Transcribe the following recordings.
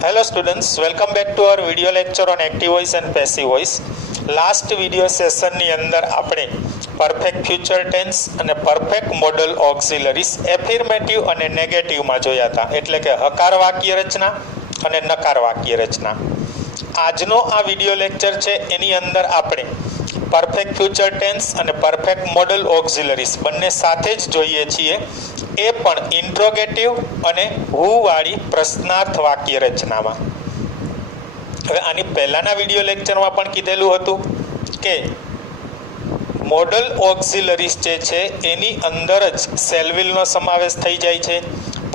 Hello students, welcome back to our video lecture on active voice and passive voice. Last video સેશનની અંદર આપણે perfect future tense અને perfect modal auxiliaries affirmative અને નેગેટિવમાં જોયા હતા, એટલે કે હકાર વાક્ય રચના અને નકાર વાક્ય રચના. આજનો આ વિડિયો લેક્ચર છે એની અંદર આપણે પરફેક્ટ ફ્યુચર ટેન્સ અને પરફેક્ટ મોડલ ઓક્સિલરીઝ બંને સાથે જ જોઈએ છીએ, એ પણ ઇન્ટ્રોગેટિવ અને હુ વાળી પ્રશ્નાર્થ વાક્ય રચનામાં. હવે આની પહેલાના વિડિયો લેક્ચરમાં પણ કીધેલું હતું કે મોડલ ઓક્સિલરીઝ જે છે એની અંદર જ સેલવિલનો સમાવેશ થઈ જાય છે,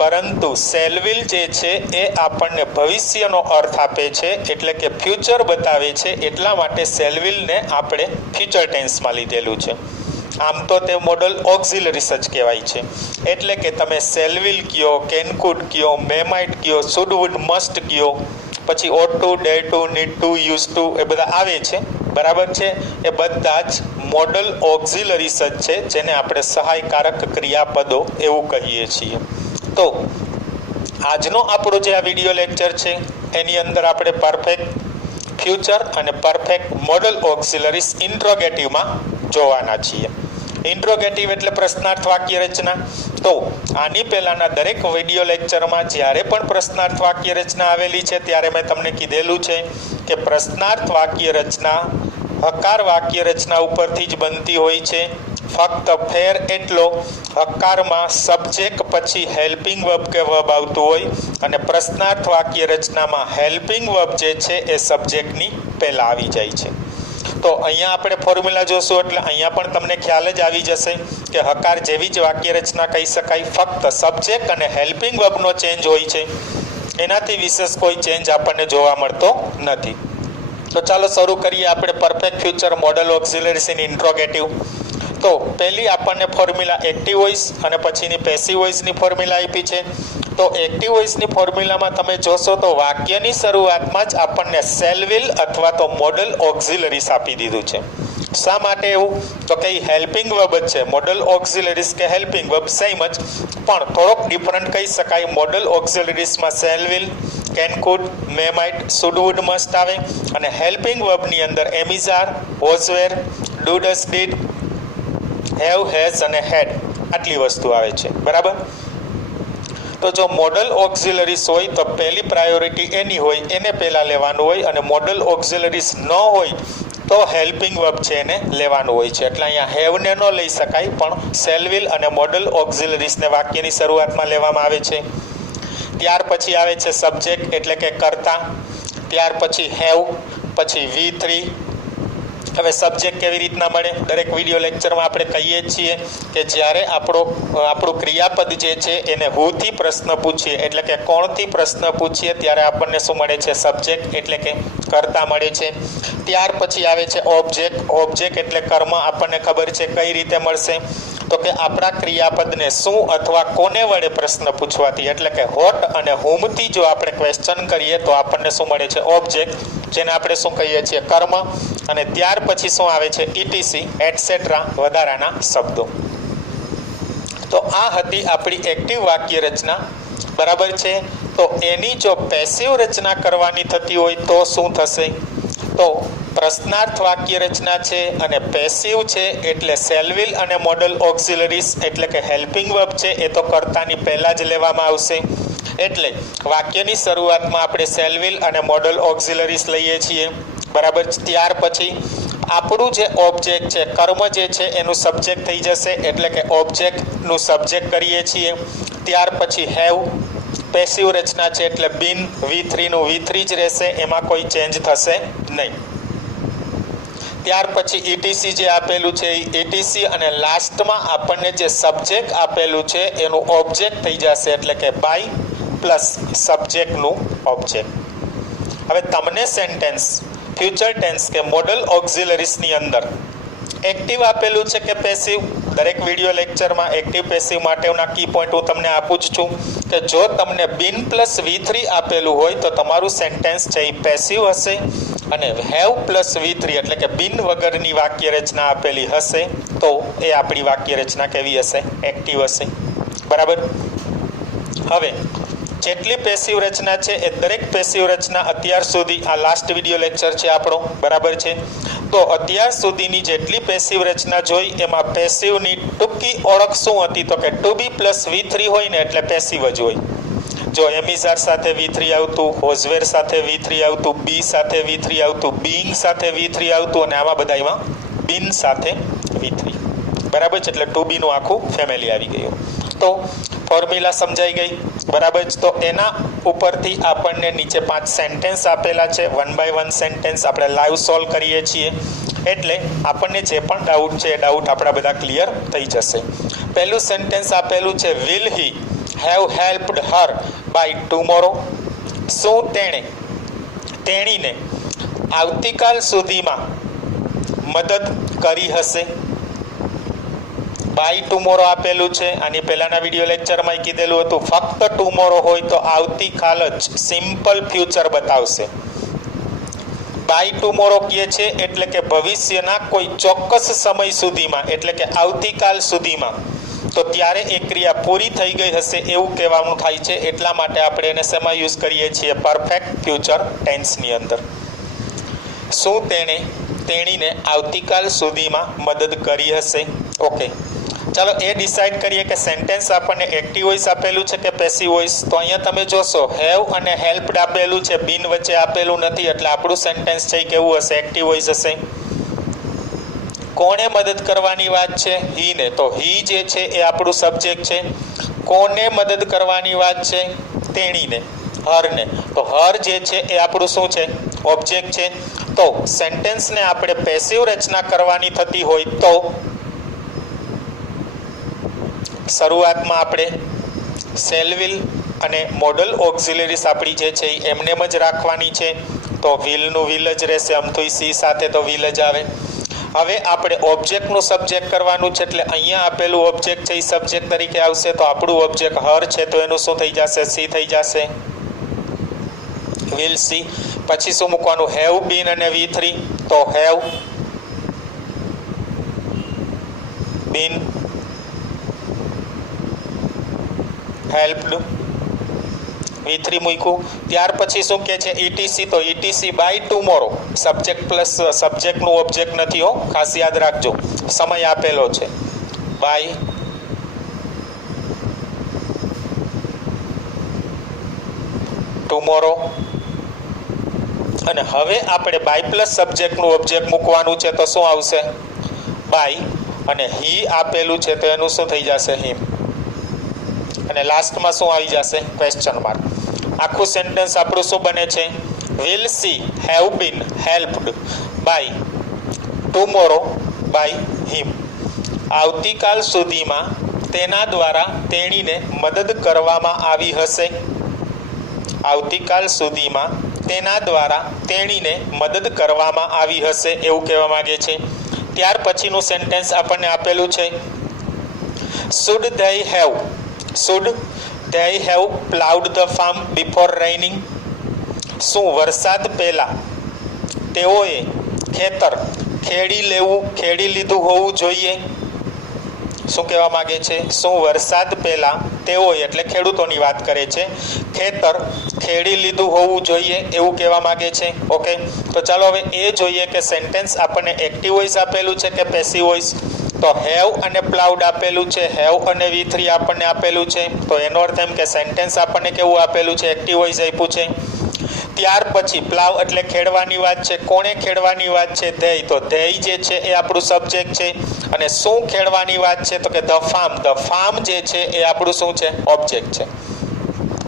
પરંતુ સેલવિલ જે છે એ આપણને ભવિષ્યનો અર્થ આપે છે, એટલે કે ફ્યુચર બતાવે છે. એટલા માટે સેલવિલને આપણે ફ્યુચર ટેન્સમાં લીધેલું છે. આમ તો તે મોડલ ઓક્સિલરીઝ જ કહેવાય છે. એટલે કે તમે સેલવિલ કયો, કેન કુડ કયો, મે માઇટ કયો, શુડ વુડ મસ્ટ કયો, પછી ought to, dare to, need to, use to, એ બધા આવે છે, બરાબર છે. એ બધા જ મોડલ ઓક્સિલરીઝ જ છે, જેને આપણે સહાયકારક ક્રિયાપદો એવું કહીએ છીએ. તો આજનો આપણો જે આ વિડિયો લેક્ચર છે એની અંદર આપણે પરફેક્ટ ફ્યુચર અને પરફેક્ટ મોડલ ઓક્સિલરીઝ ઇન્ટ્રોગેટિવમાં જોવાના છીએ. ઇન્ટ્રોગેટિવ એટલે પ્રશ્નાર્થ વાક્ય રચના. તો આની પહેલાંના દરેક વિડિયો લેક્ચરમાં જ્યારે પણ પ્રશ્નાર્થ વાક્ય રચના આવેલી છે ત્યારે મેં તમને કીધેલું છે કે પ્રશ્નાર્થ વાક્ય રચના હકાર વાક્ય રચના ઉપરથી જ બનતી હોય છે. ફક્ત ફેર એટલો હકારમાં સબ્જેક્ટ પછી હેલ્પિંગ વર્બ કે વર્બ આવતું હોય અને પ્રશ્નાર્થ વાક્ય રચનામાં હેલ્પિંગ વર્બ જે છે એ સબ્જેક્ટની પહેલાં આવી જાય છે. તો અહીંયા આપણે ફોર્મ્યુલા જોશું એટલે અહીંયા પણ તમને ખ્યાલ જ આવી જશે કે હકાર જેવી જ વાક્ય રચના કહી શકાય, ફક્ત સબ્જેક્ટ અને હેલ્પિંગ વર્બનો ચેન્જ હોય છે, એનાથી વિશેષ કોઈ ચેન્જ આપણને જોવા મળતો નથી. તો ચાલો શરૂ કરીએ આપણે perfect future modal auxiliaries in interrogative. તો પહેલી આપણને ફોર્મ્યુલા એક્ટિવ વોઇસ અને પછીની પેસિવ વોઇસની ફોર્મ્યુલા આપી છે. તો એક્ટિવ વોઇસની ફોર્મ્યુલામાં તમે જોશો તો વાક્યની શરૂઆતમાં જ આપણને સેલવિલ અથવા તો મોડલ ઓક્સિલરીઝ આપી દીધું છે. શા માટે એવું? તો કે હેલ્પિંગ વર્બ જ છે. મોડલ ઓક્સિલરીઝ કે હેલ્પિંગ વર્બ સેમ જ, પણ થોડોક ડિફરન્ટ કહી શકાય. મોડલ ઓક્સિલરીઝમાં shall will, can could, may might, should would must આવે અને હેલ્પિંગ વર્બની અંદર am is are, was were, do does did, have, has અને હેડ, આટલી વસ્તુ આવે છે, બરાબર. તો જો મોડલ ઓક્સિલરીઝ હોય તો પહેલી પ્રાયોરિટી એની હોય, એને પહેલાં લેવાનું હોય, અને મોડલ ઓક્સિલરીઝ ન હોય તો હેલ્પિંગ વર્બ છે એને લેવાનું હોય છે. એટલે અહીંયા હેવને ન લઈ શકાય, પણ સેલવિલ અને મોડલ ઓક્સિલરીઝને વાક્યની શરૂઆતમાં લેવામાં આવે છે. ત્યાર પછી આવે છે સબ્જેક્ટ એટલે કે કર્તા, ત્યાર પછી હેવ, પછી V3. હવે સબ્જેક્ટ કેવી રીતના મળે? દરેક વિડિયો લેક્ચરમાં આપણે કહીએ જ છીએ કે જ્યારે આપણું ક્રિયાપદ જે છે એને હુથી પ્રશ્ન પૂછીએ, એટલે કે કોણથી પ્રશ્ન પૂછીએ, ત્યારે આપણને શું મળે છે? સબ્જેક્ટ એટલે કે કર્તા મળે છે. ત્યાર પછી આવે છે ઓબ્જેક્ટ. ઓબ્જેક્ટ એટલે કર્મ. આપણને ખબર છે કઈ રીતે મળશે? તો કે આપણા ક્રિયાપદને શું અથવા કોને વડે પ્રશ્ન પૂછવાથી, એટલે કે હોટ અને હુમથી જો આપણે ક્વેશ્ચન કરીએ તો આપણને શું મળે છે? ઓબ્જેક્ટ, જેને આપણે શું કહીએ છીએ? કર્મ. અને ત્યાર પછી શું આવે છે? ઇટીસી, એટસેટ્રા, વધારાના શબ્દો. તો આ હતી આપણી એક્ટિવ વાક્ય રચના, બરાબર છે. તો એની જો પેસિવ રચના કરવાની થતી હોય તો શું થશે? તો પ્રશ્નાર્થ વાક્ય રચના છે અને પેસિવ છે, એટલે સેલવિલ અને મોડલ ઓક્સિલરીઝ એટલે કે હેલ્પિંગ વર્બ છે એ તો કર્તાની પહેલાં જ લેવામાં આવશે. એટલે વાક્યની શરૂઆતમાં આપણે સેલવિલ અને મોડલ ઓક્સિલરીઝ લઈએ છીએ, બરાબર. ત્યાર પછી આપણું જે ઓબ્જેક્ટ છે, કર્મ જે છે એનું સબ્જેક્ટ થઈ જશે, એટલે કે ઓબ્જેક્ટનું સબ્જેક્ટ કરીએ છીએ. ત્યાર પછી હેવ, પેસિવ રચના છે એટલે બીન, V3 નું V3 જ રહેશે, એમાં કોઈ ચેન્જ થશે નહીં. ત્યાર પછી ઇટીસી જે આપેલું છે એ ઇટીસી, અને લાસ્ટમાં આપણને જે સબ્જેક્ટ આપેલું છે એનું ઓબ્જેક્ટ થઈ જશે, એટલે કે બાય પ્લસ સબ્જેક્ટનું ઓબ્જેક્ટ. હવે તમને સેન્ટેન્સ ફ્યુચર ટેન્સ કે મોડલ ઓક્સિલરીઝની અંદર એક્ટિવ આપેલું છે કે પેસિવ? દરેક વિડિયો લેક્ચરમાં એક્ટિવ પેસિવ માટેના કી પોઈન્ટ હું તમને આપું જ છું કે જો તમને બીન પ્લસ V3 આપેલું હોય તો તમારું સેન્ટેન્સ છે એ પેસિવ હશે, અને હેવ પ્લસ V3 એટલે કે બિન વગરની વાક્ય રચના આપેલી હશે તો એ આપણી વાક્ય રચના કેવી હશે? એક્ટિવ હશે, બરાબર. હવે જેટલી પેસિવ રચના છે એ દરેક પેસિવ રચના અત્યાર સુધી, આ લાસ્ટ વિડીયો લેક્ચર છે આપણો, બરાબર છે. તો અત્યાર સુધીની જેટલી પેસિવ રચના જોઈ એમાં પેસિવની ટૂંકી ઓળખ શું હતી? તો કે ટુ બી પ્લસ V3 હોય ને એટલે પેસિવ જ હોય. જો એમિઝાર સાથે V3 આવતું, હોઝવેર સાથે V3 આવતું, બી સાથે V3 આવતું, બીઇંગ સાથે V3 આવતું, અને આમાં બધામાં બિન સાથે V3, બરાબર છે. એટલે ટુ બીનું આખું ફેમિલી આવી ગયું. તો ફોર્મ્યુલા સમજાઈ ગઈ, બરાબર છે. તો એના ઉપરથી આપણને નીચે 5 સેન્ટેન્સ આપેલા છે, 1 by 1 સેન્ટેન્સ આપણે લાઈવ સોલ્વ કરીએ છીએ, એટલે આપણને જે પણ ડાઉટ છે એ ડાઉટ આપણા બધા ક્લિયર થઈ જશે. પહેલું સેન્ટેન્સ આપેલું છે, will he have helped her by tomorrow? શું તેણીને આવતીકાલ સુધીમાં મદદ કરી હશે? બાય ટુમોરો આપેલું છે. આની પહેલાના વિડીયો લેક્ચરમાં કીધેલું હતું, ફક્ત ટુમોરો હોય તો આવતીકાલ જ સિમ્પલ ફ્યુચર બતાવશે. બાય ટુમોરો કહે છે એટલે કે ભવિષ્યના કોઈ ચોક્કસ સમય સુધીમાં, એટલે કે આવતીકાલ સુધીમાં, તો ત્યારે એ ક્રિયા પૂરી થઈ ગઈ હશે એવું કહેવાનું થાય છે. એટલા માટે આપણે એને શેમાં યુઝ કરીએ છીએ? પરફેક્ટ ફ્યુચર ટેન્સની અંદર. શું તેણીને આવતીકાલ સુધીમાં મદદ કરી હશે? ઓકે, ચાલો એ ડિસાઇડ કરીએ કે સેન્ટેન્સ આપણને એક્ટિવ વોઇસ આપેલું છે કે પેસિવ વોઇસ. તો અહીંયા તમે જોશો હેવ અને હેલ્પ્ડ આપેલું છે, બિન વચ્ચે આપેલું નથી, એટલે આપણું સેન્ટેન્સ છે કેવું હશે? એક્ટિવ વોઇસ હશે. કોને મદદ કરવાની વાત છે? હીને. તો હી જે છે એ આપણું સબ્જેક્ટ છે. કોને મદદ કરવાની વાત છે? તેણીને, હરને. તો હર જે છે એ આપણું શું છે? ઓબ્જેક્ટ છે. તો સેન્ટેન્સને આપણે પેસિવ રચના કરવાની થતી હોય તો શરૂઆતમાં આપણે શેલ વિલ અને મોડલ ઓક્ઝિલરીઝ આપણી જે છે એ એમનેમ જ રાખવાની છે. તો વિલનું વિલ જ રહેશે, અમથું સી સાથે તો વિલ જ આવે. હવે આપણે ઓબ્જેક્ટનું સબ્જેક્ટ કરવાનું છે, એટલે અહીંયા આપેલું ઓબ્જેક્ટ છે એ સબ્જેક્ટ તરીકે આવશે. તો આપણું ઓબ્જેક્ટ હર છે, તો એનું શું થઈ જશે? સી થઈ જશે, વિલ સી. પછી શું મૂકવાનું? હેવ બીન અને V3, તો હેવ બીન હેલ્પ્ડ, V3 મૂક્યું. ત્યાર પછી શું કહે છે? ETC. તો ETC by tomorrow, subject plus સબ્જેક્ટનું ઓબ્જેક્ટ નથી હો, ખાસ યાદ રાખજો. સમય આપેલો છે, બાય ટુમોરો. અને હવે આપણે બાય પ્લસ સબ્જેક્ટનું ઓબ્જેક્ટ મૂકવાનું છે, તો શું આવશે? બાય. અને હી આપેલું છે તો એનું શું થઈ જશે? હિમ. અને લાસ્ટમાં શું આવી જશે? Question mark. આખું સેન્ટેન્સ આપણું શું બને છે? Will she have been helped by tomorrow by him. આવતીકાલ સુધીમાં તેના દ્વારા તેણીને મદદ કરવામાં આવી હશે. આવતીકાલ સુધીમાં તેના દ્વારા તેણીને મદદ કરવામાં આવી હશે એવું કહેવા માંગે છે. ત્યાર પછીનું સેન્ટેન્સ આપણને આપેલું છે, should they have plowed the farm before raining? શું વરસાદ પહેલા તેઓએ ખેતર ખેડી લીધું હોવું જોઈએ? શું કહેવા માંગે છે? શું વરસાદ પહેલા તેઓએ, એટલે ખેડૂતોની વાત કરે છે, ખેતર ખેડી લીધું હોવું જોઈએ એવું કહેવા માંગે છે. ઓકે, તો ચાલો હવે એ જોઈએ કે સેન્ટેન્સ આપણને એક્ટિવ વોઇસ આપેલું છે કે પેસિવ વોઇસ. તો હેવ અને પ્લાઉડ આપેલું છે, હેવ અને V3 આપણને આપેલું છે. તો એનો અર્થ એમ કે સેન્ટેન્સ આપણને કેવું આપેલું છે? એક્ટિવ વોઇસ આપ્યું છે. ત્યાર પછી પ્લાવ એટલે ખેડવાની વાત છે. કોણે ખેડવાની વાત છે? ધેય. તો ધેય જે છે એ આપણું સબ્જેક્ટ છે. અને શું ખેડવાની વાત છે? તો કે ધ ફાર્મ જે છે એ આપણું શું છે? ઓબ્જેક્ટ છે.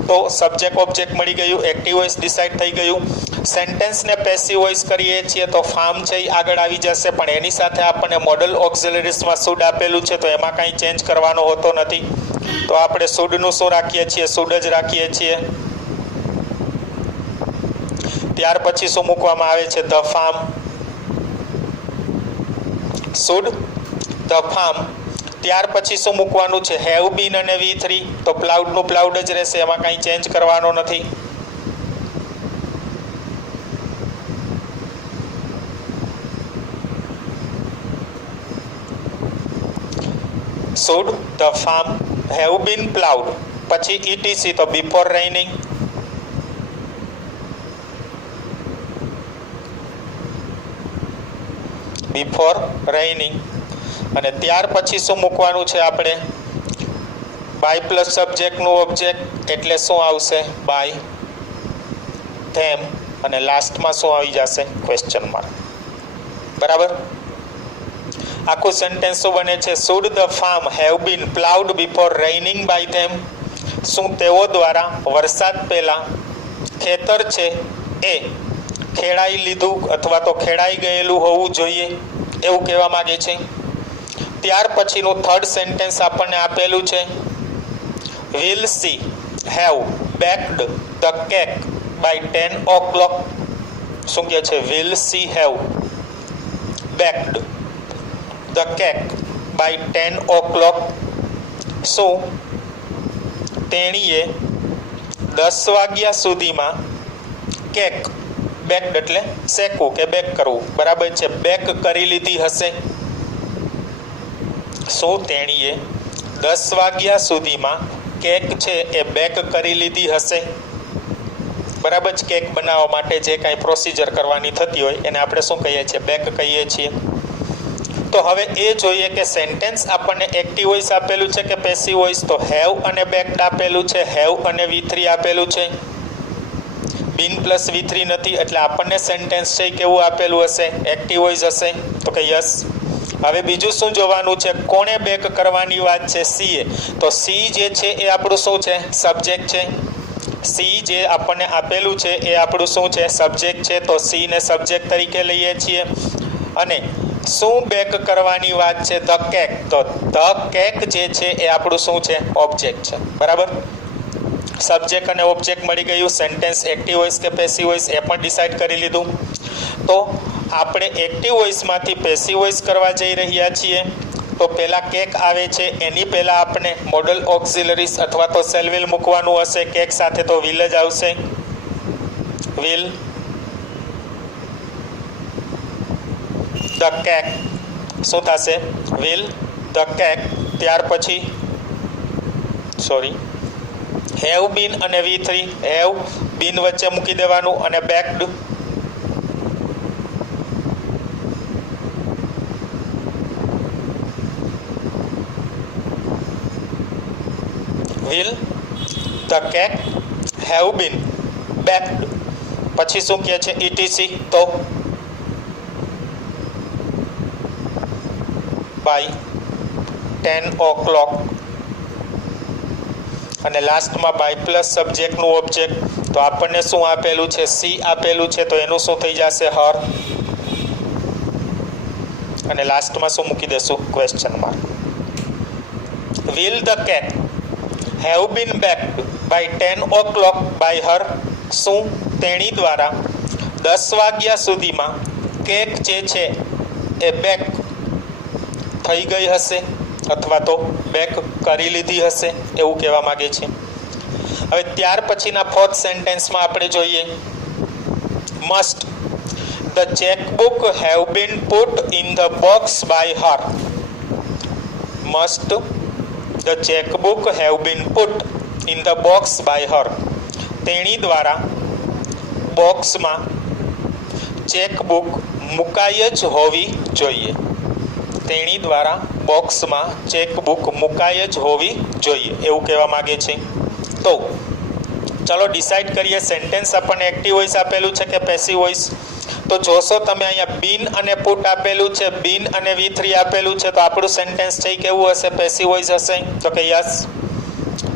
તો સબ્જેક્ટ ઓબ્જેક્ટ મળી ગયું, એક્ટિવ વોઇસ ડિસાઇડ થઈ ગયું. સેન્ટેન્સને પેસિવ વોઇસ કરીએ છીએ તો ફાર્મ છે એ આગળ આવી જશે, પણ એની સાથે આપણને મોડલ ઓક્ઝિલરીઝમાં શુડ આપેલું છે, તો એમાં કાંઈ ચેન્જ કરવાનો હોતો નથી. તો આપણે શુડનું શું રાખીએ છીએ? શુડ જ રાખીએ છીએ. ત્યાર પછી શું મૂકવામાં આવે છે? The farm. Should the farm. ત્યાર પછી શું મૂકવાનું છે? હેવ બીન અને V3. તો પ્લાઉડનું પ્લાઉડ જ રહેશે, એમાં કાંઈ ચેન્જ કરવાનો નથી. Should the farm have been ploughed. પછી ETC તો બિફોર રેઇનિંગ, બિફોર રેઇનિંગ. અને ત્યાર પછી શું મૂકવાનું છે આપણે? બાય પ્લસ સબ્જેક્ટનું ઓબ્જેક્ટ એટલે શું આવશે? By them. અને લાસ્ટમાં શું આવી જશે? Question mark. બરાબર. આખું સેન્ટેન્સ શું બને છે? Should the farm have been ploughed before raining by them? શું તેઓ દ્વારા વરસાદ પહેલા ખેતર છે એ ખેડાઈ લીધું અથવા તો ખેડાઈ ગયેલું હોવું જોઈએ, એવું કહેવા માંગે છે. ત્યાર પછીનું થર્ડ સેન્ટેન્સ આપણને આપેલું છે, will she have baked the cake by 10 o'clock. શું કહે છે? Will she have baked the cake by 10 o'clock. શું તેણીએ 10 વાગ્યા સુધીમાં કેક, બેક્ડ એટલે શેકવું કે બેક કરવું, બરાબર છે, બેક કરી લીધી હશે? શું તેણીએ 10 વાગ્યા સુધીમાં કેક છે એ બેક કરી લીધી હશે? બરાબર છે. કેક બનાવવા માટે જે કાંઈ પ્રોસિજર કરવાની થતી હોય એને આપણે શું કહીએ છીએ? બેક કહીએ છીએ. તો હવે એ જોઈએ કે સેન્ટેન્સ આપણને એક્ટિવ વોઇસ આપેલું છે કે પેસિવ વોઇસ? તો હેવ અને બેક્ડ આપેલું છે, હેવ અને V3 આપેલું છે, બીન પ્લસ V3 નથી, એટલે આપણને સેન્ટેન્સ છે કેવું આપેલું હશે? એક્ટિવ વોઇસ હશે. તો કે યસ. હવે બીજું શું જોવાનું છે? કોણે બેક કરવાની વાત છે? સી એ. તો સી જે છે એ આપણું શું છે? સબ્જેક્ટ છે. સી જે આપણને આપેલું છે એ આપણું શું છે? સબ્જેક્ટ છે. તો સી ને સબ્જેક્ટ તરીકે લઈએ છીએ. અને શું બેક કરવાની વાત છે? The cake. તો ધ કેક જે છે એ આપણું શું છે? ઓબ્જેક્ટ છે. બરાબર. સબ્જેક્ટ અને ઓબ્જેક્ટ મળી ગયું. સેન્ટેન્સ એક્ટિવ વોઇસ કે પેસિવ વોઇસ એ પણ ડિસાઇડ કરી લીધું. તો આપણે એક્ટિવ વોઇસમાંથી પેસિવ વોઇસ કરવા જઈ રહ્યા છીએ. તો પહેલાં કેક આવે છે, એની પહેલાં આપણે મોડલ ઓક્સિલરીઝ અથવા તો શેલ વિલ મૂકવાનું હશે. કેક સાથે તો વિલ જ આવશે. Will the cake. શું થશે? Will the cake. ત્યાર પછી હેવ બીન અને V3, હેવ બીન વચ્ચે મૂકી દેવાનું અને backed. Will the cake have been backed. પછી શું કહે છે? ETC તો બાય 10 o'clock. અને લાસ્ટમાં બાય પ્લસ સબ્જેક્ટનું ઓબ્જેક્ટ. તો આપણને શું આપેલું છે? સી આપેલું છે. તો એનું શું થઈ જશે? હર. અને લાસ્ટમાં શું મૂકી દેશું? Question mark. Will the cake have been baked by 10 o'clock by her? શું તેણી દ્વારા 10 વાગ્યા સુધીમાં કેક જે છે એ બેક થઈ ગઈ હશે અથવા તો બેક કરી લીધી હશે, એવું કહેવા માંગે છે. હવે ત્યાર પછીના ફોર્થ સેન્ટેન્સમાં આપણે જોઈએ, must the chequebook have been put in the box by her? Must the chequebook have been put in the box by her? તેણી દ્વારા બોક્સમાં ચેકબુક મુકાઈ જ હોવી જોઈએ. તેણી દ્વારા બોક્સમાં ચેકબુક મુકાઈ જ હોવી જોઈએ, એવું કહેવા માંગે છે. તો ચલો ડિસાઇડ કરીએ. સેન્ટેન્સ આપણને એક્ટિવ વોઇસ આપેલું છે કે પેસિવ વોઇસ? તો જોશો તમે અહીંયા બીન અને પુટ આપેલું છે, બીન અને V3 આપેલું છે. તો આપણું સેન્ટેન્સ છે કેવું હશે? પેસિવ વોઇસ હશે. તો કે યસ.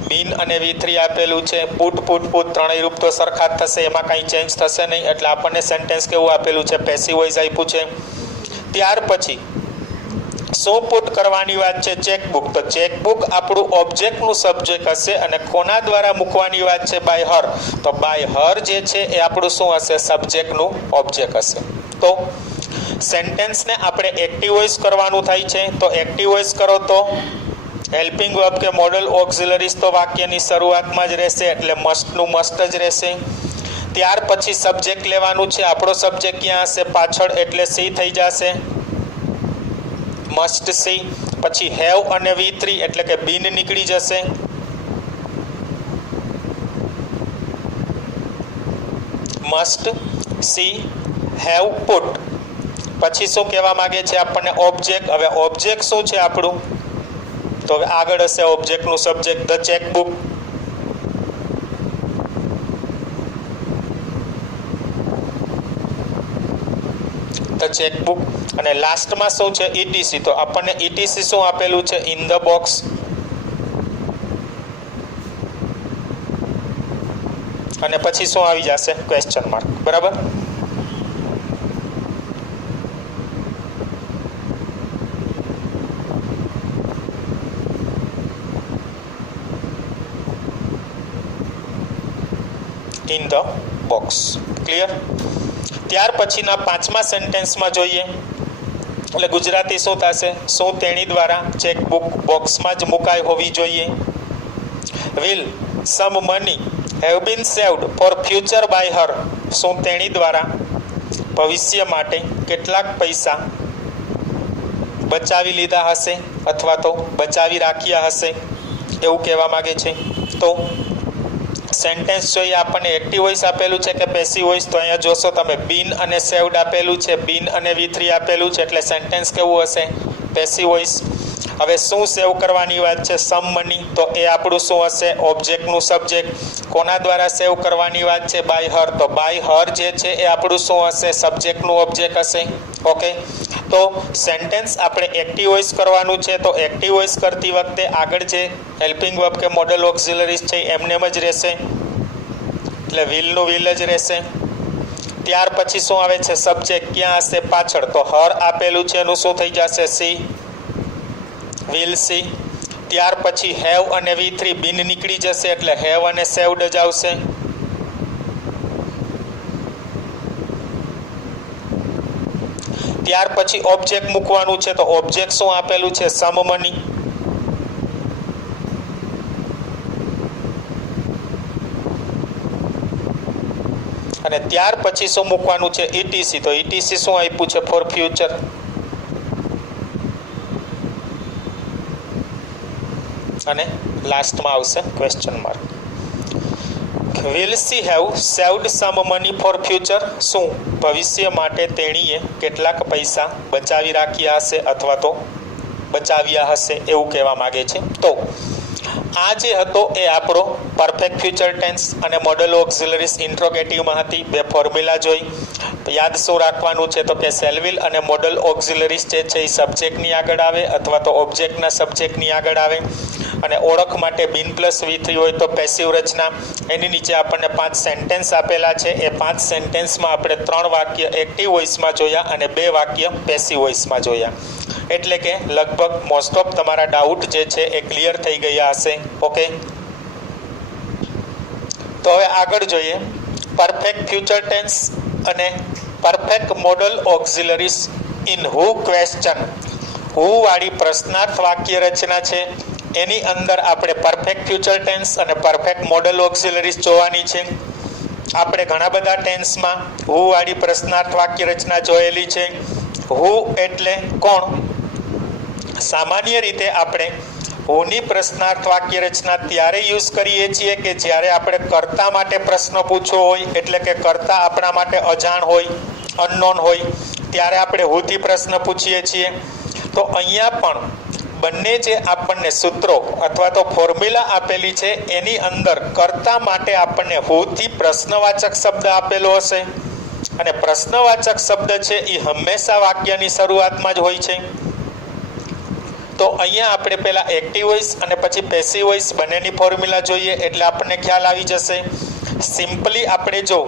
બીન અને V3 આપેલું છે, પુટ ત્રણેય રૂપ તો સરખા જ થશે, એમાં કાંઈ ચેન્જ થશે નહીં. એટલે આપણને સેન્ટેન્સ કેવું આપેલું છે? પેસિવ વોઇસ આપ્યું છે. ત્યાર પછી શું પુટ કરવાની વાત છે? ચેકબુક. તો ચેકબુક આપણું ઓબ્જેક્ટનું સબ્જેક્ટ હશે અને કોના દ્વારા મૂકવાની વાત છે? By her. તો બાય હર જે છે એ આપણું શું હશે? સબ્જેક્ટનું ઓબ્જેક્ટ હશે. તો સેન્ટેન્સને આપણે એક્ટિવ વોઇસ કરવાનું થાય છે. તો એક્ટિવ વોઇસ કરો તો હેલ્પિંગ વર્બ કે મોડલ ઓક્સિલરીઝ તો વાક્યની શરૂઆતમાં જ રહેશે, એટલે મસ્ટનું મસ્ટ જ રહેશે. ત્યાર પછી સબ્જેક્ટ લેવાનું છે. આપણો સબ્જેક્ટ ક્યાં હશે? પાછળ, એટલે સી થઈ જશે. Must C. પછી હેવ અને V3 એટલે કે બીન નીકળી જશે. Must, C have put. પછી શું કહેવા માંગે છે આપણને? ઓબ્જેક્ટ. હવે ઓબ્જેક્ટ શું છે આપણું? તો હવે આગળ હશે ઓબ્જેક્ટનું subject the chequebook. The chequebook. અને લાસ્ટમાં શું છે? ઇટીસી. તો આપણને ઇટીસી શું આપેલું છે? In the box. અને પછી શું આવી જશે? Question mark. બરાબર. In the box. ક્લિયર? ત્યાર પછીના પાંચમા સેન્ટેન્સમાં જોઈએ એટલે ગુજરાતી શું થશે? શું તેણી દ્વારા ચેકબુક બોક્સમાં જ મુકાઈ હોવી જોઈએ? Will some money have been saved for future by her. શું તેણી દ્વારા ભવિષ્ય માટે કેટલાક પૈસા બચાવી લીધા હશે અથવા તો બચાવી રાખ્યા હશે એવું કહેવા માંગે છે. તો સેન્ટેન્સ જોઈએ આપણને એક્ટિવ વોઇસ આપેલું છે કે પેસિવ વોઇસ? તો અહીંયા જોશો તમે બીન અને સેવ્ડ આપેલું છે, બીન અને V3 આપેલું છે, એટલે સેન્ટેન્સ કેવું હશે? Passive voice. હવે શું સેવ કરવાની વાત છે? Some money. તો એ આપણું શું હશે? ઓબ્જેક્ટનું સબ્જેક્ટ. કોના દ્વારા સેવ કરવાની વાત છે? By her. તો બાય હર જે છે એ આપણું શું હશે? સબ્જેક્ટનું ઓબ્જેક્ટ હશે. ઓકે. તો સેન્ટેન્સ આપણે એક્ટિવ વોઇસ કરવાનું છે. તો એક્ટિવ વોઇસ કરતી વખતે આગળ જે હેલ્પિંગ વર્બ કે મોડલ ઓક્સિલરીઝ છે એમને જ રહેશે, એટલે વિલનું વિલ જ રહેશે. ત્યાર પછી શું આવે છે? સબ્જેક્ટ ક્યાં હશે? પાછળ. તો હર આપેલું છે એનું શું થઈ જશે? C, will see. ત્યાર પછી હેવ અને V3 બિન નીકળી જશે એટલે હેવ અને સેવ્ડ જ આવશે. ત્યાર પછી ઓબ્જેક્ટ મૂકવાનું છે. તો ઓબ્જેક્ટ શું આપેલું છે? Some money. અને ત્યાર પછી શું મૂકવાનું છે? ઇટીસી. તો ઇટીસી શું આપ્યું છે? Four future. અને લાસ્ટમાં આવશે question mark. Will she have saved some money for future. શું ભવિષ્ય માટે તેણીએ કેટલાક પૈસા બચાવી રાખ્યા હશે અથવા તો બચાવ્યા હશે એવું કહેવા માંગે છે. તો આ જે હતો એ આપણો પરફેક્ટ ફ્યુચર ટેન્સ અને મોડલ ઓક્સિલરીઝ ઇન્ટ્રોગેટિવમાં હતી. બે ફોર્મ્યુલા જોઈ. યાદ શું રાખવાનું છે? તો કે સેલવિલ અને મોડલ ઓક્સિલરીઝ જે છે એ સબ્જેક્ટની આગળ આવે અથવા તો ઓબ્જેક્ટના સબ્જેક્ટની આગળ આવે. અને ઓળખ માટે બિન પ્લસ V3 હોય તો પેસિવ રચના. એની નીચે આપણને 5 સેન્ટેન્સ આપેલા છે. એ 5 સેન્ટેન્સમાં આપણે 3 વાક્ય એક્ટિવ વોઇસમાં જોયા અને 2 વાક્ય પેસિવ વોઇસમાં જોયા. એટલે કે લગભગ મોસ્ટ ઓફ તમારા ડાઉટ જે છે એ ક્લિયર થઈ ગયા હશે. ઓકે. તો હવે આગળ જોઈએ પરફેક્ટ ફ્યુચર ટેન્સ અને perfect modal auxiliaries in who question. Who વાળી પ્રશ્નાર્થ વાક્ય રચના છે એની અંદર આપણે પરફેક્ટ ફ્યુચર ટેન્સ અને પરફેક્ટ મોડલ ઓક્સિલરીઝ જોવાની છે. આપણે ઘણા બધા ટેન્સમાં હુ વાળી પ્રશ્નાર્થ વાક્ય રચના જોયેલી છે. હુ એટલે કોણ? સામાન્ય રીતે આપણે હુની પ્રશ્નાર્થ વાક્ય રચના ત્યારે યુઝ કરીએ છીએ કે જ્યારે આપણે કર્તા માટે પ્રશ્ન પૂછવો હોય, એટલે કે કર્તા આપણા માટે અજાણ હોય, અનનોન હોય, ત્યારે આપણે હુથી પ્રશ્ન પૂછીએ છીએ. તો અહીંયા પણ બંને જે આપણને સૂત્રો અથવા તો ફોર્મ્યુલા આપેલી છે એની અંદર કર્તા માટે આપણને હુથી પ્રશ્નવાચક શબ્દ આપેલો હશે. અને પ્રશ્નવાચક શબ્દ છે એ હંમેશા વાક્યની શરૂઆતમાં જ હોય છે. તો અહીંયા આપણે પહેલાં એક્ટિવ વોઇસ અને પછી પેસિવ વોઇસ બંનેની ફોર્મ્યુલા જોઈએ એટલે આપણને ખ્યાલ આવી જશે. સિમ્પલી આપણે જો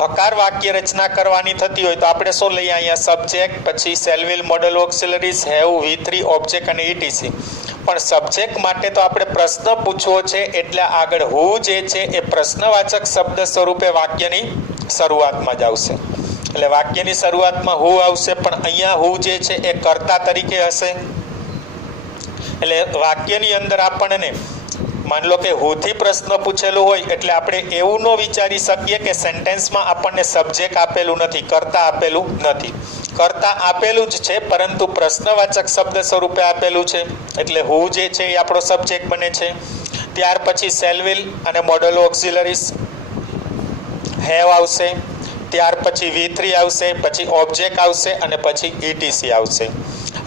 હકાર વાક્ય રચના કરવાની થતી હોય તો આપણે શું લઈએ? અહીંયા સબ્જેક્ટ, પછી સેલવિલ, મોડલ ઓક્સિલરીઝ, હેવ, V3, ઓબ્જેક્ટ અને ઇટીસી. પણ સબ્જેક્ટ માટે તો આપણે પ્રશ્ન પૂછવો છે એટલે આગળ હુ જે છે એ પ્રશ્નવાચક શબ્દ સ્વરૂપે વાક્યની શરૂઆતમાં જ આવશે. એટલે વાક્યની શરૂઆતમાં હુ આવશે, પણ અહીંયા હુ જે છે એ કર્તા તરીકે હશે. એટલે વાક્યની અંદર આપણને માન લો કે હુથી પ્રશ્ન પૂછેલું હોય એટલે આપણે એવું ન વિચારી શકીએ કે સેન્ટેન્સમાં આપણને સબ્જેક્ટ આપેલું નથી, કર્તા આપેલું નથી. કર્તા આપેલું જ છે પરંતુ પ્રશ્નવાચક શબ્દ સ્વરૂપે આપેલું છે. એટલે હુ જે છે એ આપણો સબ્જેક્ટ બને છે. ત્યાર પછી સેલવિલ અને મોડલ ઓક્સિલરીઝ. હેવ આવશે, ત્યાર પછી V3 આવશે, પછી ઓબ્જેક્ટ આવશે અને પછી ETC આવશે.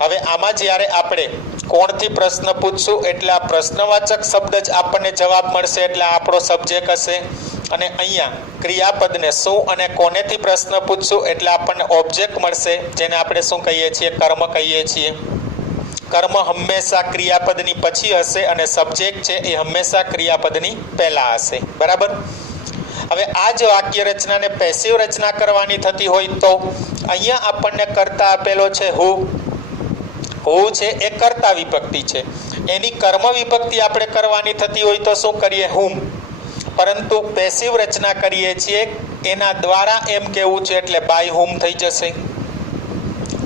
હવે આમાં જ્યારે આપણે કોણથી પ્રશ્ન પૂછશું એટલે આ પ્રશ્નવાચક શબ્દ જ આપણને જવાબ મળશે એટલે આપણો સબ્જેક્ટ હશે. અને અહીંયા ક્રિયાપદને શું અને કોનેથી પ્રશ્ન પૂછશું એટલે આપણને ઓબ્જેક્ટ મળશે, જેને આપણે શું કહીએ છીએ? કર્મ કહીએ છીએ. કર્મ હંમેશા ક્રિયાપદની પછી હશે અને સબ્જેક્ટ છે એ હંમેશા ક્રિયાપદની પહેલા હશે. બરાબર. હવે આ જ વાક્ય રચનાને પેસિવ રચના કરવાની થતી હોય તો અહીંયા આપણને કર્તા આપેલો છે હું છે એ કર્તા વિભક્તિ છે, એની કર્મ વિભક્તિ આપણે કરવાની થતી હોય તો શું કરીએ? હુમ. પરંતુ પેસિવ રચના કરીએ છીએ એના દ્વારા એમ કેવું છે એટલે બાય હુમ થઈ જશે.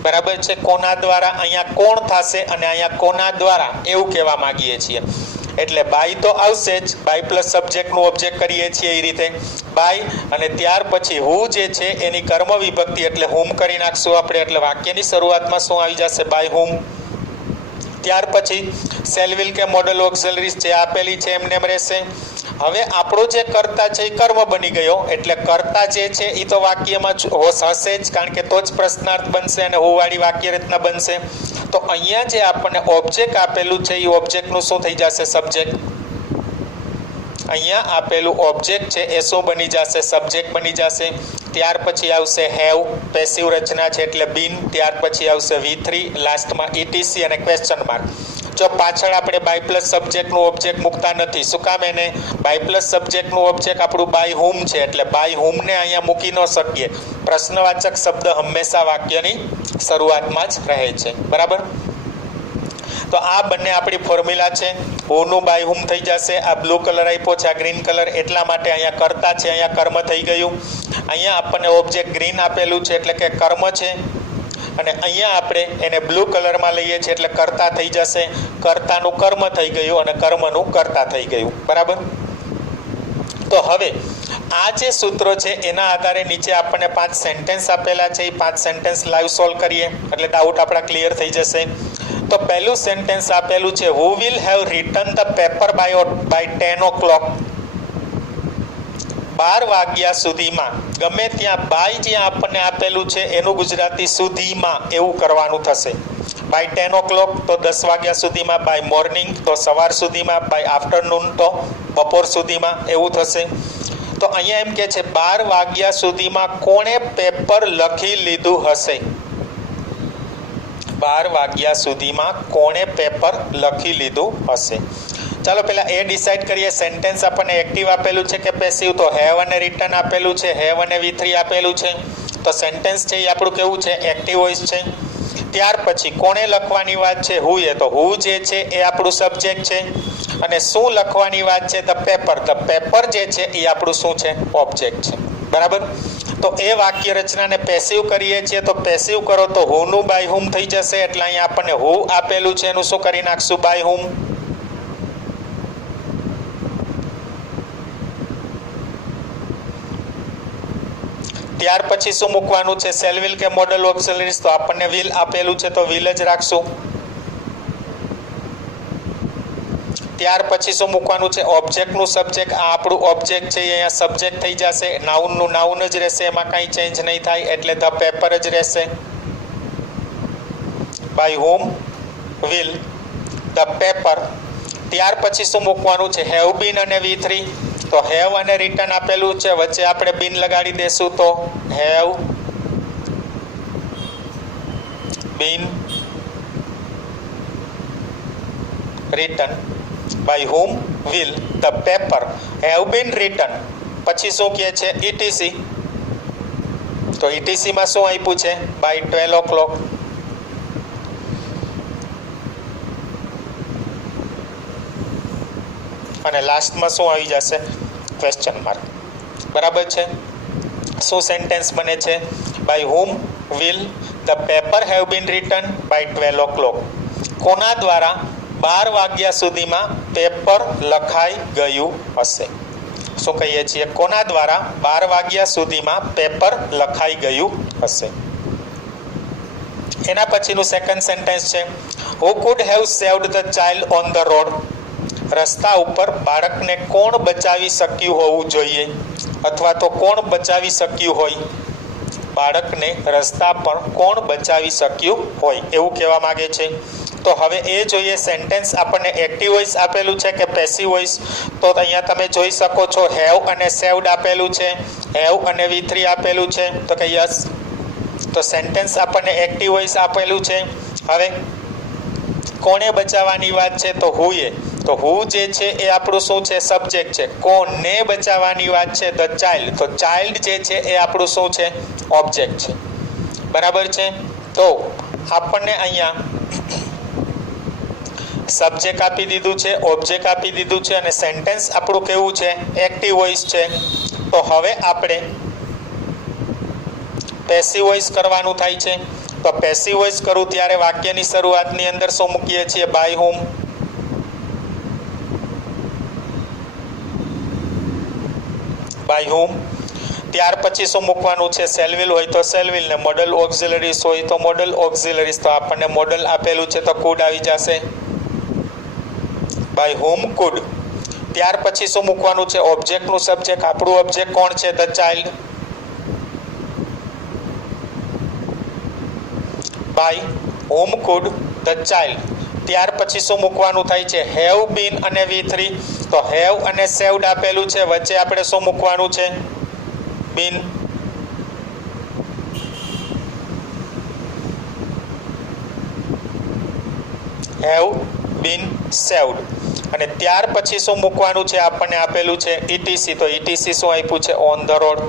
બરાબર છે. કોના દ્વારા? અહીંયા કોણ થશે અને અહીંયા કોના દ્વારા એવું કહેવા માંગીએ છીએ એટલે બાય તો આવશે જ. બાય પ્લસ સબ્જેક્ટનું ઓબ્જેક્ટ કરીએ છીએ એ રીતે બાય, અને ત્યાર પછી હું જે છે એની કર્મ વિભક્તિ એટલે હુમ કરી નાખશું આપણે. એટલે વાક્યની શરૂઆતમાં શું આવી જશે? By whom. ત્યાર પછી શેલ વિલ કે મોડલ ઓક્સિલરીઝ જે આપેલી છે એમને એમ રહેશે. હવે આપણો જે કર્તા છે એ કર્મ બની ગયો એટલે કર્તા જે છે એ તો વાક્યમાં હશે જ, કારણ કે તો જ પ્રશ્નાર્થ બનશે અને હુવાળી વાક્ય રચના બનશે. તો અહીંયા જે આપણને ઓબ્જેક્ટ આપેલું છે એ ઓબ્જેક્ટનું શું થઈ જશે? સબ્જેક્ટ. અહીંયા આપેલું ઓબ્જેક્ટ છે એ શું બની જશે? સબ્જેક્ટ બની જશે. ત્યાર પછી આવશે હેવ, પેસિવ રચના છે એટલે બીન. ત્યાર પછી આવશે V3, લાસ્ટમાં ETC અને ક્વેશ્ચન માર્ક. જો પાછળ આપણે બાય પ્લસ સબ્જેક્ટનું ઓબ્જેક્ટ મૂકતા નથી. શું કામ? એને બાય પ્લસ સબ્જેક્ટનું ઓબ્જેક્ટ આપણું બાય હુમ છે એટલે બાય હુમને અહીંયા મૂકી ન શકીએ. પ્રશ્નવાચક શબ્દ હંમેશા વાક્યની શરૂઆતમાં જ રહે છે. બરાબર. તો આ બંને આપણી ફોર્મ્યુલા છે. હુનું બાય હુમ થઈ જશે. આ બ્લુ કલર આપ્યો છે, આ ગ્રીન કલર, એટલા માટે અહીંયા કર્તા છે, અહીંયા કર્મ થઈ ગયું. અહીંયા આપણને ઓબ્જેક્ટ ગ્રીન આપેલું છે એટલે કે કર્મ છે, અને અહીંયા આપણે એને બ્લુ કલરમાં લઈએ છીએ એટલે કર્તા થઈ જશે. કર્તાનું કર્મ થઈ ગયું અને કર્મનું કર્તા થઈ ગયું. બરાબર. તો હવે આ જે સૂત્રો છે એના આધારે નીચે આપણને 5 સેન્ટેન્સ આપેલા છે. એ 5 સેન્ટેન્સ લાઈવ સોલ્વ કરીએ એટલે ડાઉટ આપણા ક્લિયર થઈ જશે. તો પહેલું સેન્ટેન્સ આપેલું છે who will have return the paper by 10 o'clock. 12 વાગ્યા સુધીમાં. ગમે ત્યાં બાય જ્યાં આપણને આપેલું છે એનું ગુજરાતી સુધીમાં એવું કરવાનું થશે. બાય 10 o'clock તો 10 વાગ્યા સુધીમાં, બાય મોર્નિંગ તો સવાર સુધીમાં, બાય આફ્ટરનૂન તો બપોર સુધીમાં એવું થશે. તો અહીંયા એમ કે છે 12 વાગ્યા સુધીમાં કોણે પેપર લખી લીધું હશે? 12 વાગ્યા સુધીમાં કોણે પેપર લખી લીધું હશે? ચાલો પહેલા એ ડિસાઈડ કરીએ. સેન્ટેન્સ આપણને એક્ટિવ આપેલું છે કે પેસિવ? તો હેવ અને રિટર્ન આપેલું છે, હેવ અને V3 આપેલું છે. તો સેન્ટેન્સ છે એ આપણું કેવું છે? એક્ટિવ વોઇસ છે. ત્યાર પછી કોણે લખવાની વાત છે? હુ એ. તો હુ જે છે એ આપણું સબ્જેક્ટ છે, અને શું લખવાની વાત છે? The paper. ધ પેપર જે છે એ આપણું શું છે? ઓબ્જેક્ટ છે. બરાબર. તો એ વાક્ય રચનાને પેસિવ કરીએ છીએ તો પેસિવ કરો તો હુનું બાય હુમ થઈ જશે. એટલે અહીંયા આપણને હુ આપેલું છે એનું શું કરી નાખશું? By whom. ત્યાર પછી શું મૂકવાનું છે? શેલ વિલ કે મોડલ ઓક્સિલરીઝ. તો આપણને વિલ આપેલું છે તો વિલ જ રાખશું. ત્યાર પછી શું મૂકવાનું છે? ઓબ્જેક્ટનું સબ્જેક્ટ. આ આપણું ઓબ્જેક્ટ છે, અહીંયા સબ્જેક્ટ થઈ જશે. નાઉનનું નાઉન જ રહેશે, એમાં કાંઈ ચેન્જ નહીં થાય એટલે ધ પેપર જ રહેશે. By whom will the paper. ત્યાર પછી શું મૂકવાનું છે? હેવ બીન અને V3. તો હેવ અને રિટર્ન આપેલું છે, વચ્ચે આપણે બીન લગાડી દેશું તો have been return by whom will the paper have been written. પછી શું કહે છે? ETC. તો ETC માં શું આપ્યું છે? By 12 o'clock. અને લાસ્ટમાં શું આવી જશે? Question mark. બરાબર છે. શું સેન્ટેન્સ બને છે? By whom will the paper have been written by 12 o'clock. કોના દ્વારા 12 વાગ્યા સુધીમાં પેપર લખાઈ ગયું હશે? શું કહીએ છીએ? કોના દ્વારા 12 વાગ્યા સુધીમાં પેપર લખાઈ ગયું હશે? એના પછીનું સેકન્ડ સેન્ટેન્સ છે who could have saved the child on the road. રસ્તા ઉપર બાળકને કોણ બચાવી શક્યું હોવું જોઈએ? અથવા તો કોણ બચાવી શક્યું હોય, બાળકને રસ્તા પર કોણ બચાવી શક્યું હોય એવું કહેવા માંગે છે. તો હવે એ જોઈએ સેન્ટેન્સ આપણને એક્ટિવ વોઇસ આપેલું છે કે પેસિવ વોઇસ. તો અહીંયા તમે જોઈ શકો છો હેવ અને સેવ્ડ આપેલું છે, હેવ અને V3 આપેલું છે, તો કે યસ. તો સેન્ટેન્સ આપણને એક્ટિવ વોઇસ આપેલું છે. હવે કોણે બચાવવાની વાત છે તો હુએ. તો હુ જે છે એ આપણું શું છે? સબ્જેક્ટ છે. કોને બચાવવાની વાત છે? The child. તો ચાઇલ્ડ જે છે એ આપણું શું છે? ઓબ્જેક્ટ છે. બરાબર છે. તો આપણને અહીંયા સબ્જેક્ટ આપી દીધું છે, ઓબ્જેક્ટ આપી દીધું છે અને સેન્ટેન્સ આપણું કેવું છે? એક્ટિવ વોઇસ છે. તો હવે આપણે પેસિવ વોઇસ કરવાનું થાય છે. તો પેસિવ વોઇસ કરું ત્યારે વાક્યની શરૂઆતની અંદર શું મૂકીએ છીએ? By whom. By whom. ત્યાર પછી શું મૂકવાનું છે? સેલવિલ હોય તો સેલવિલ ને મોડલ ઓક્ઝિલરીઝ હોય તો મોડલ ઓક્ઝિલરીઝ. તો આપણને મોડલ આપેલું છે તો કુડ આવી જશે. By whom could. ત્યાર પછી શું મૂકવાનું છે? ઓબ્જેક્ટનું સબ્જેક્ટ. આપણું ઓબ્જેક્ટ કોણ છે? The child. By whom could the child. ત્યાર પછી શું મૂકવાનું થાય છે? હેવ બીન અને V3. તો હેવ અને સેવ્ડ આપેલું છે, વચ્ચે આપણે શું મૂકવાનું છે? બીન. Have been saved. અને ત્યાર પછી શું મૂકવાનું છે? આપણને આપેલું છે ETC. તો ETC શું આપ્યું છે? On the road.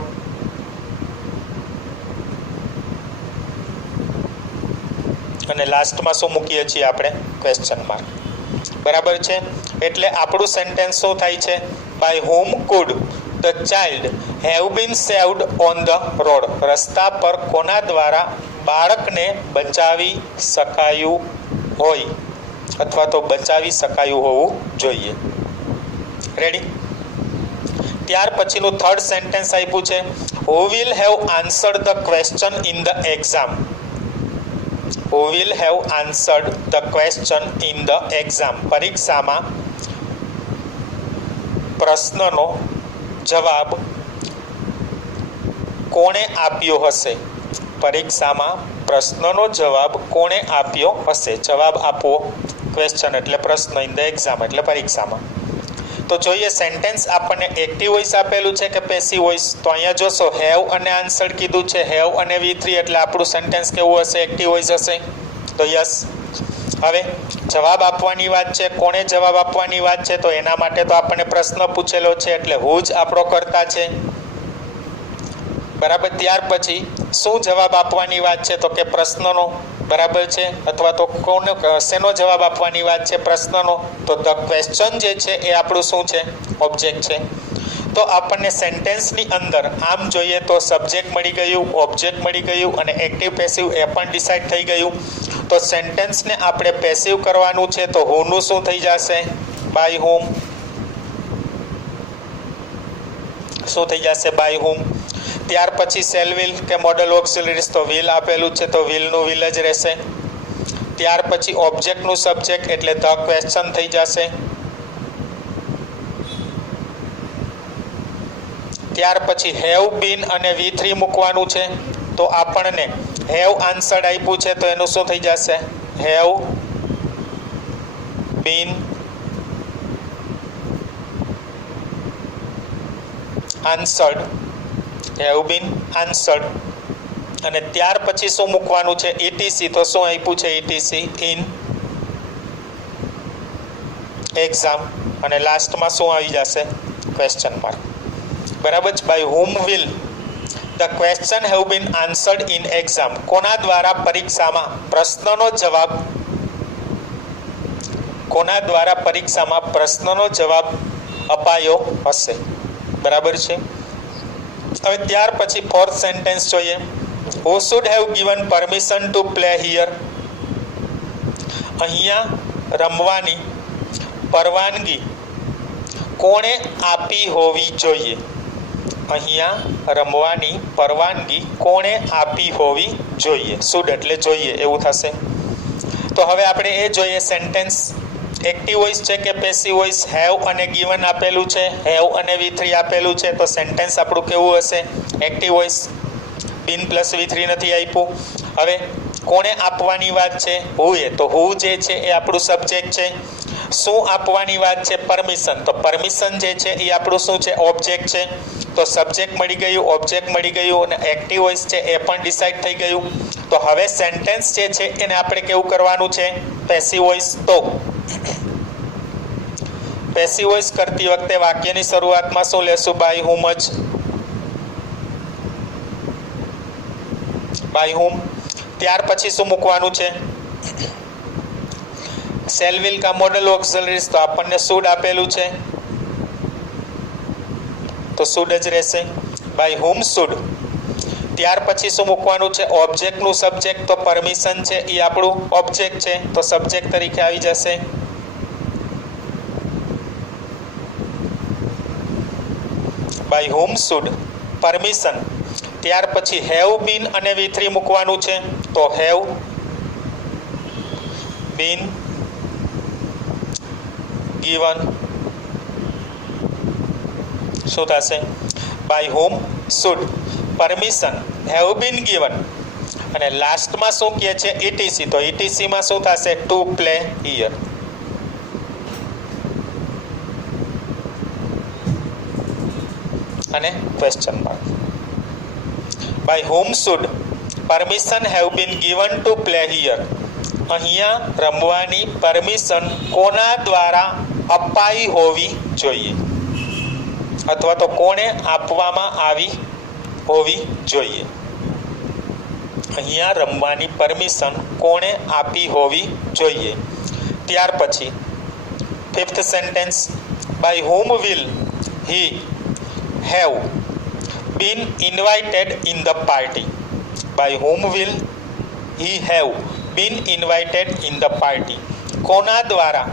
અને લાસ્ટમાં શું મૂકીએ છીએ આપણે? Question mark. બરાબર છે. એટલે આપણું સેન્ટેન્સ શું થાય છે? By whom could the child have been saved on the road. રસ્તા પર કોના દ્વારા બાળકને બચાવી શકાયું હોય અથવા તો બચાવી શકાયું હોવું જોઈએ. રેડી. ત્યાર પછીનું થર્ડ સેન્ટેન્સ આપ્યું છે who will have answered the question in the exam. Who will have answered the question in the exam? પરીક્ષામાં પ્રશ્નનો જવાબ કોણે આપ્યો હશે? પરીક્ષામાં પ્રશ્નનો જવાબ કોણે આપ્યો હશે? જવાબ આપવો. ક્વેશ્ચન એટલે પ્રશ્ન, ઇન ધ એક્ઝામ એટલે પરીક્ષામાં. તો જોઈએ સેન્ટેન્સ આપણને એક્ટિવ વોઇસ આપેલું છે કે પેસિવ વોઇસ. તો અહીંયા જોશો હેવ અને આન્સર્ડ કીધું છે, હેવ અને V3 એટલે આપણું સેન્ટેન્સ કેવું હશે? એક્ટિવ વોઇસ હશે. તો યસ. હવે જવાબ આપવાની વાત છે. કોણે જવાબ આપવાની વાત છે? તો એના માટે તો આપણને પ્રશ્ન પૂછેલો છે એટલે હુ જ આપણો કર્તા છે. બરાબર. ત્યાર પછી શું જવાબ આપવાની વાત છે? તો કે પ્રશ્નનો. બરાબર છે. અથવા તો કોને શેનો જવાબ આપવાની વાત છે? પ્રશ્નનો. તો ધ ક્વેશ્ચન જે છે એ આપણું શું છે? ઓબ્જેક્ટ છે. તો આપણને સેન્ટેન્સની અંદર આમ જોઈએ તો સબ્જેક્ટ મળી ગયું, ઓબ્જેક્ટ મળી ગયું અને એક્ટિવ પેસિવ એ પણ ડિસાઇડ થઈ ગયું. તો સેન્ટેન્સને આપણે પેસિવ કરવાનું છે તો હુનું શું થઈ જશે? બાય હુમ. શું થઈ જશે? By whom. ત્યાર પછી સેલવિલ કે મોડલ ઓક્સિલરીઝ. તો વિલ આપેલું છે તો વિલનું વિલ જ રહેશે. ત્યાર પછી ઓબ્જેક્ટનું સબ્જેક્ટ એટલે ધ ક્વેશ્ચન થઈ જશે. ત્યાર પછી હેવ બીન અને V3 મૂકવાનું છે. તો આપણને હેવ આન્સર્ડ આપ્યું છે તો એનું શું થઈ જશે? Have been answered. Have been answered. અને ત્યાર પછી શું મૂકવાનું છે? ETC. તો શું આપ્યું છે? ETC in exam. અને લાસ્ટમાં શું આવી જશે? Question mark. બરાબર છે. By whom will the question have been answered in exam. કોના દ્વારા પરીક્ષામાં પ્રશ્નનો જવાબ કોના દ્વારા પરીક્ષામાં પ્રશ્નનો જવાબ અપાયો હશે. બરાબર છે. હવે ત્યાર પછી ફોર્થ સેન્ટેન્સ જોઈએ. Who should have given permission to play here. અહીંયા રમવાની પરવાનગી કોણે આપી હોવી જોઈએ? અહીંયા રમવાની પરવાનગી કોણે આપી હોવી જોઈએ? શુડ એટલે જોઈએ એવું થશે. તો હવે આપણે એ જોઈએ સેન્ટેન્સ એક્ટિવ વોઇસ છે કે પેસિવ વોઇસ? હેવ અને ગિવન આપેલું છે, હેવ અને V3 આપેલું છે, તો સેન્ટેન્સ આપણું કેવું હશે? Active voice. બીન પ્લસ V3 નથી આપ્યું. હવે કોણે આપવાની વાત છે? હુએ. તો હુ જે છે એ આપણું સબ્જેક્ટ છે. શું આપવાની વાત છે? પરમિશન. તો પરમિશન જે છે એ આપણું શું છે? ઓબ્જેક્ટ છે. તો સબ્જેક્ટ મળી ગયું, ઓબ્જેક્ટ મળી ગયું અને એક્ટિવ વોઇસ છે એ પણ ડિસાઇડ થઈ ગયું. તો હવે સેન્ટેન્સ જે છે એને આપણે કેવું કરવાનું છે? Passive voice. તો પેસિવ વોઇસ કરતી વખતે વાક્યની શરૂઆતમાં શું લેશું? બાય હુમ જ. By whom. ત્યાર પછી શું મૂકવાનું છે? શેલ વિલ કા મોડલ ઓક્સિલરીઝ. તો આપણને શુડ આપેલું છે તો શુડ જ રહેશે. By whom should. ત્યાર પછી શું મૂકવાનું છે? ઓબ્જેક્ટનું સબ્જેક્ટ. તો પરમિશન છે એ આપણું ઓબ્જેક્ટ છે તો સબ્જેક્ટ તરીકે આવી જશે. By whom should permission. ત્યાર પછી હેવ બીન અને V3 મૂકવાનું છે તો હેવ બીન ગિવન શું થશે? By whom should permission have been given. અને લાસ્ટમાં શું કહે છે? ETC. તો ETC માં શું થશે? To play here. અને question mark. By whom should permission have been given to play here. અહીંયા રમવાની પરમિશન કોના દ્વારા અપાઈ હોવી જોઈએ અથવા તો કોણે આપવામાં આવી હોવી જોઈએ? અહીંયા રમવાની પરમિશન કોણે આપી હોવી જોઈએ? ત્યાર પછી fifth sentence. By whom will he have been invited in the party. By whom will he have been invited in the party. કોના દ્વારા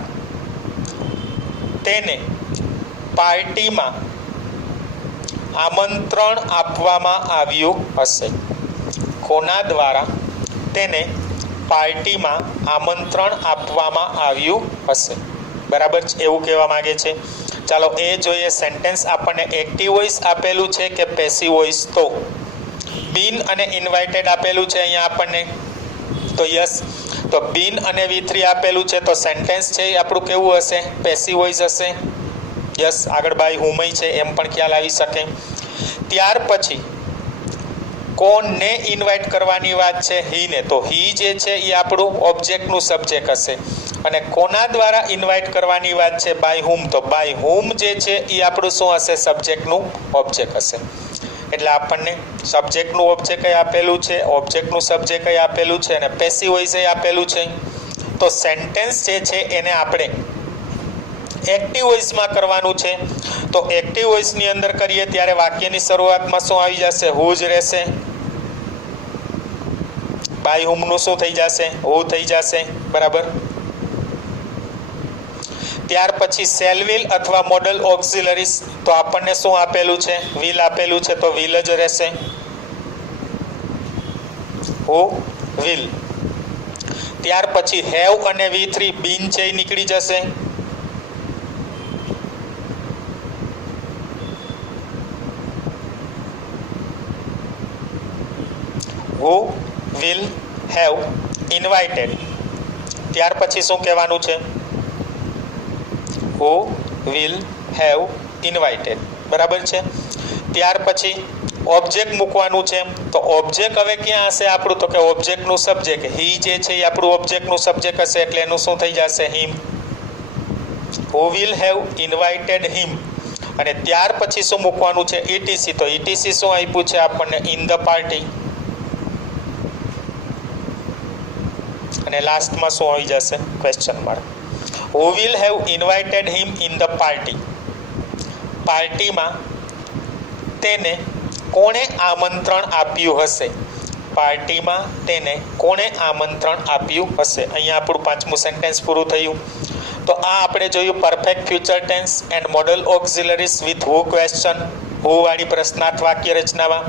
તેને પાર્ટીમાં આમંત્રણ આપવામાં આવ્યું હશે? કોના દ્વારા તેને પાર્ટીમાં આમંત્રણ આપવામાં આવ્યું હશે? બરાબર છે, એવું કહેવા માંગે છે. ચાલો એ જોઈએ. સેન્ટેન્સ આપણને એક્ટિવ વોઇસ આપેલું છે કે પેસિવ વોઇસ? તો બીન અને ઇન્વાઇટેડ આપેલું છે અહીંયા આપણને તો યસ. તો બીન અને V3 આપેલું છે તો સેન્ટેન્સ છે એ આપણું કેવું હશે? પેસિવ વોઇસ હશે. યસ. આગળ બાય હુમય છે એમ પણ ખ્યાલ આવી શકે. ત્યાર પછી કોને ઇન્વાઇટ કરવાની વાત છે? હીને. તો હી જે છે એ આપણું ઓબ્જેક્ટનું સબ્જેક્ટ હશે. અને કોના દ્વારા ઇન્વાઇટ કરવાની વાત છે? બાય હુમ. તો બાય હુમ જે છે એ આપણું શું હશે? સબ્જેક્ટનું ઓબ્જેક્ટ હશે. એટલે આપણને સબ્જેક્ટનું ઓબ્જેક્ટ આપેલું છે, ઓબ્જેક્ટનું સબ્જેક્ટ આપેલું છે અને પેસિવ વોઇસ આપેલું છે. તો સેન્ટેન્સ જે છે એને આપણે એક્ટિવ વોઇસમાં કરવાનું છે. તો એક્ટિવ વોઇસની અંદર કરીએ ત્યારે વાક્યની શરૂઆતમાં શું આવી જશે? હુ જ રહેશે. બાય હુમનું શું થઈ જશે? હુ થઈ જશે. બરાબર. ત્યાર પછી શેલ વિલ અથવા મોડલ ઓક્સિલરીઝ. તો આપણને શું આપેલું છે? વિલ આપેલું છે તો વિલ જ રહેશે. Who will. ત્યાર પછી હેવ અને V3 બીન છે એ નીકળી જશે. હુ વિલ હેવ ઇન્વાઇટેડ. ત્યાર પછી શું કહેવાનું છે? Who will have invited. બરાબર છે. ત્યાર પછી ઓબ્જેક્ટ મૂકવાનું છે. તો ઓબ્જેક્ટ હવે ક્યાં હશે આપણું? તો કે ઓબ્જેક્ટનું સબ્જેક્ટ. હી જે છે એ આપણું ઓબ્જેક્ટનું સબ્જેક્ટ હશે એટલે એનું શું થઈ જશે? હિમ. હુ વિલ હેવ ઇન્વાઇટેડ હિમ. અને ત્યાર પછી શું મૂકવાનું છે? ETC. તો ETC શું આપ્યું છે આપણને? In the party. અને લાસ્ટમાં શું આવી જશે? Question mark. Who will have invited him in the party. પાર્ટીમાં તેને કોણે આમંત્રણ આપ્યું હશે? પાર્ટીમાં તેને કોણે આમંત્રણ આપ્યું હશે? અહીંયા આપણું પાંચમું સેન્ટેન્સ પૂરું થયું. તો આ આપણે જોયું perfect future tense and modal auxiliaries with who question. Who વાળી પ્રશ્નાર્થ વાક્ય રચનામાં.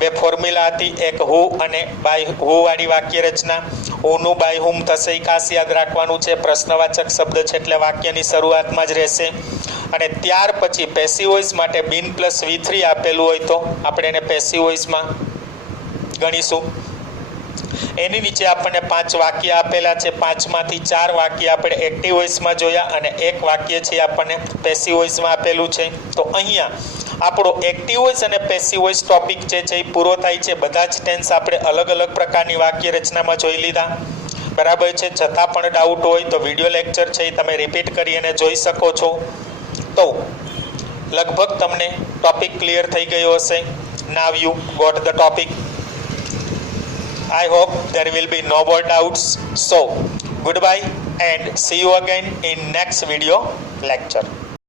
બે ફોર્મ્યુલા હતી, એક હુ અને બાય હુ વાળી વાક્ય રચના. હુનું બાય હુમ થશે એ ખાસ યાદ રાખવાનું છે. પ્રશ્નવાચક શબ્દ છે એટલે વાક્યની શરૂઆતમાં જ રહેશે. અને ત્યાર પછી પેસિવ વોઇસ માટે બીન પ્લસ V3 આપેલું હોય તો આપણે એને પેસિવ વોઇસમાં ગણીશું. એની નીચે આપણને 5 વાક્ય આપેલા છે. 5માંથી 4 વાક્ય આપણે એક્ટિવ વોઇસમાં જોયા અને એક વાક્ય છે આપણને પેસિવ વોઇસમાં આપેલું છે. તો અહીંયા આપણો એક્ટિવ વોઇસ અને પેસિવ વોઇસ ટોપિક જે છે એ પૂરો થાય છે. બધા જ ટેન્સ આપણે અલગ અલગ પ્રકારની વાક્ય રચનામાં જોઈ લીધા. બરાબર છે. છતાં પણ ડાઉટ હોય તો વિડીયો લેક્ચર છે એ તમે રિપીટ કરી અને જોઈ શકો છો. તો લગભગ તમને ટોપિક ક્લિયર થઈ ગયો હશે. Now you got the topic. I hope there will be no more doubts. So, goodbye and see you again in next video lecture.